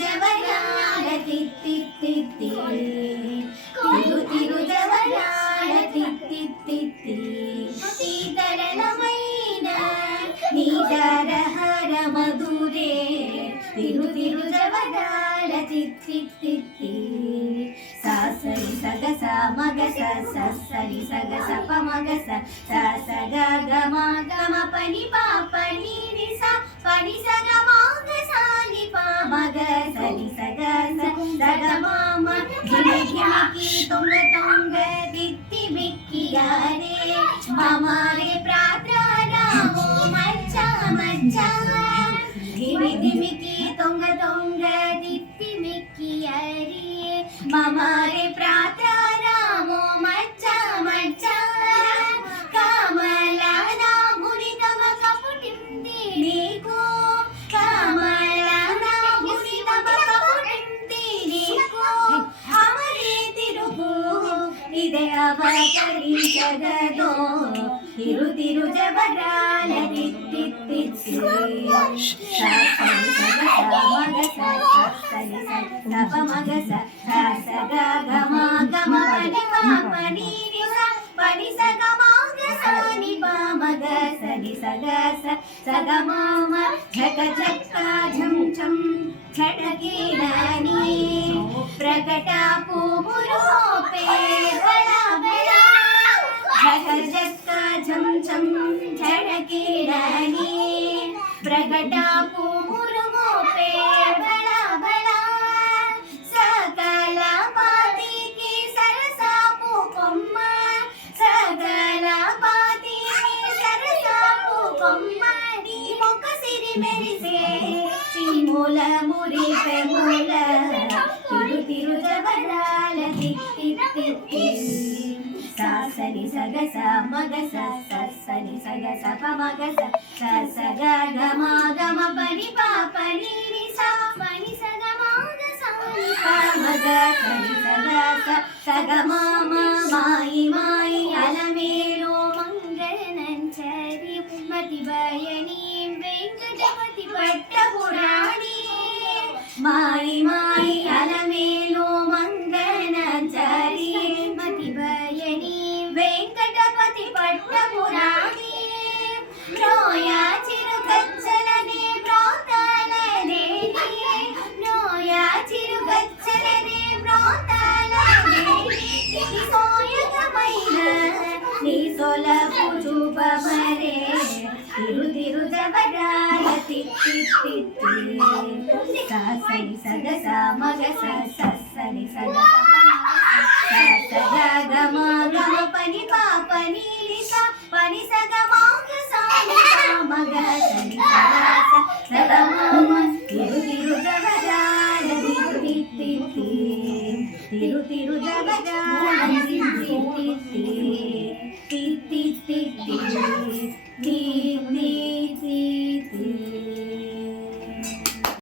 జవరాల తిత్తిత్తిత్తి తిరు జవరాల తిత్తిత్తిత్తి శీతలమైన నీజారహర మధురే తిరు జవరాల తిత్తిత్తిత్తి సాసరి సగస మగస ససరి సగస పమగస సగ గమ గమ పని పాపని నిస పని సగ మాగ సాని పామగ సని సగ సగ మామ గిమి గిమికి తొంగ తొంగ దిత్తి బిక్కియారే మామారే ప్రాత్రారామో మచ్చ మచ్చ గిమి గిమికి తొంగ తొంగ దిత్తి బిక్కియారే మామారే ప్రాత్రారామో మచ్చ మచ్చ కమలనా మునితమ కపుటింది నీకు కమలనా మునితమ కపుటింది నీకు అమరే తిరుగు ఇదే అవతరించగదో తిరు జవరాల తిత్తిత్తిత్తి మగస సగ గమ గమ పని పాపని నిస పని సగ మాగ సాని పామగ సని సగ సగ మామ ఝక ఝక్క ఝం ఝం ఝటకీరాని ప్రకట పూములు పే బళ బళ ఝక ఝక్క ఝం ఝం ఝటకీరాని ప్రకట పూములు పే బళ బళ సకల పాతికి సరసాపు కొమ్మ సకల పాతికి సరసాపు కొమ్మ నీ మొక్క సిరి మెరిసే చిమూల మురి పెమూల తిరు జవరాల తిత్తిత్తిత్తి సాసని సగస మగస సని సగస పమగస సగ గమ గమ పని పాపని నిస పని సగ మాగ సాని పామగ సని సగ సగ మామ మాయి మాయి అలమేలు మంగళనంచరి మతి బయని వెంకటపతి పట్టపురాణి మాయి మాయి అలమేలు మంగళనంచరి మతి బయని వెంకటపతి పట్టపురాణి నోయా చిరు గచ్చలనే బ్రోతాలనే నోయా చిరు గచ్చలనే బ్రోతాలనే నీ సోయగమైన నీ సొలపు చూపమరే తిరు జవరాల తిత్తిత్తిత్తి సాసని సగస మగస సని సగ సగ గమ గమ పని పాపని నిస పని సగ మాగ సాని పామగ సని సగ సగ మామ తిరు జవరాల తిత్తిత్తిత్తి తిరు జవరాల